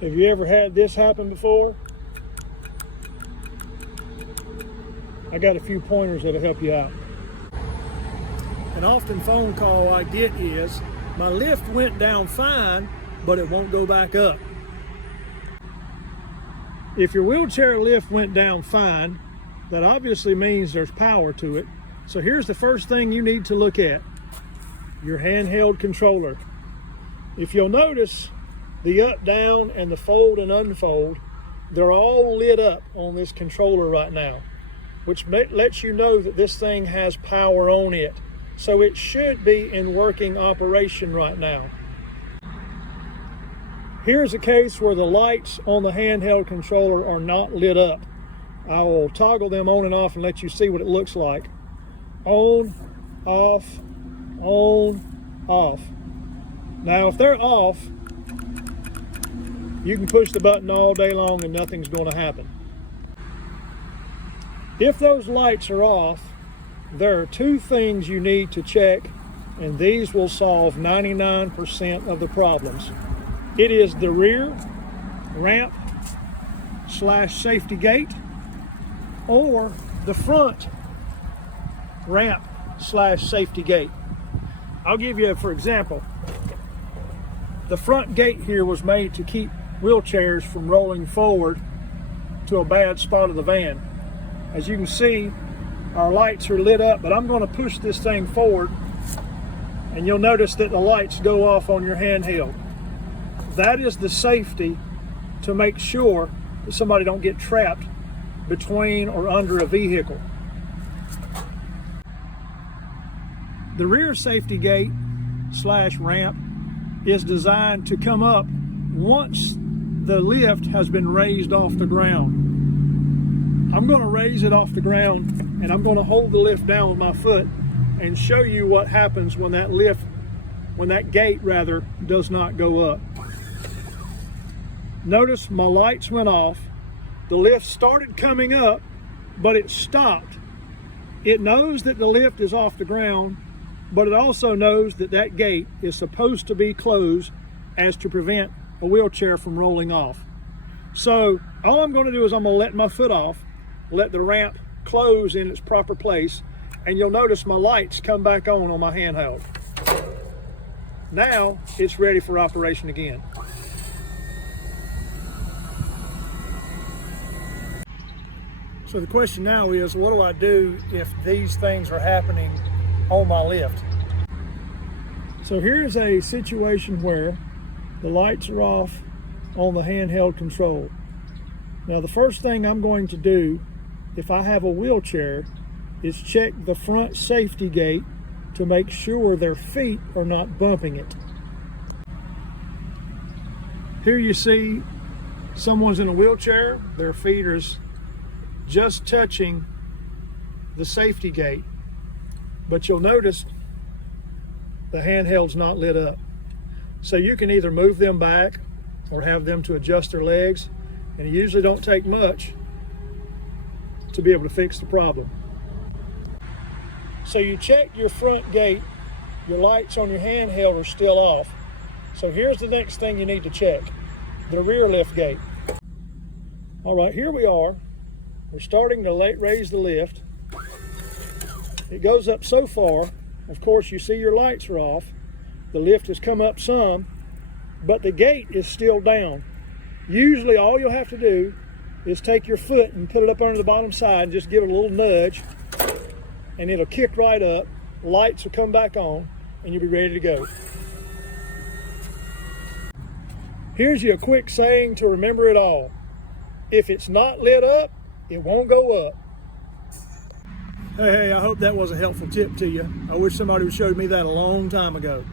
Have you ever had this happen before? I got a few pointers that'll help you out. An often phone call I get is, my lift went down fine, but it won't go back up. If your wheelchair lift went down fine, that obviously means there's power to it. So here's the first thing you need to look at: your handheld controller. If you'll notice, the up, down, and the fold and unfold, they're all lit up on this controller right now, which lets you know that this thing has power on it. So it should be in working operation right now. Here's a case where the lights on the handheld controller are not lit up. I will toggle them on and off and let you see what it looks like. On, off, on, off. Now, if they're off, you can push the button all day long and nothing's going to happen. If those lights are off, there are two things you need to check, and these will solve 99% of the problems. It is the rear ramp / safety gate, or the front ramp / safety gate. I'll give you, for example, the front gate here was made to keep wheelchairs from rolling forward to a bad spot of the van. As you can see, our lights are lit up, but I'm going to push this thing forward and you'll notice that the lights go off on your handheld. That is the safety to make sure that somebody don't get trapped between or under a vehicle. The rear safety gate / ramp is designed to come up once the lift has been raised off the ground. I'm going to raise it off the ground and I'm going to hold the lift down with my foot and show you what happens when that gate does not go up. Notice my lights went off. The lift started coming up, but it stopped. It knows that the lift is off the ground, but it also knows that that gate is supposed to be closed as to prevent a wheelchair from rolling off. So all I'm going to do is I'm going to let my foot off, let the ramp close in its proper place, and you'll notice my lights come back on my handheld. Now it's ready for operation again. So the question now is, what do I do if these things are happening on my lift? So here's a situation where the lights are off on the handheld control. Now the first thing I'm going to do if I have a wheelchair is check the front safety gate to make sure their feet are not bumping it. Here you see someone's in a wheelchair, their feet are just touching the safety gate, but you'll notice the handheld's not lit up. So you can either move them back or have them to adjust their legs, and it usually don't take much to be able to fix the problem. So you check your front gate, your lights on your handheld are still off. So here's the next thing you need to check: the rear lift gate. All right, here we are. We're starting to raise the lift. It goes up so far. Of course, you see your lights are off. The lift has come up some, but the gate is still down. Usually all you'll have to do is take your foot and put it up under the bottom side and just give it a little nudge, and it'll kick right up. Lights will come back on and you'll be ready to go. Here's a quick saying to remember it all: if it's not lit up, it won't go up. Hey, I hope that was a helpful tip to you. I wish somebody would have showed me that a long time ago.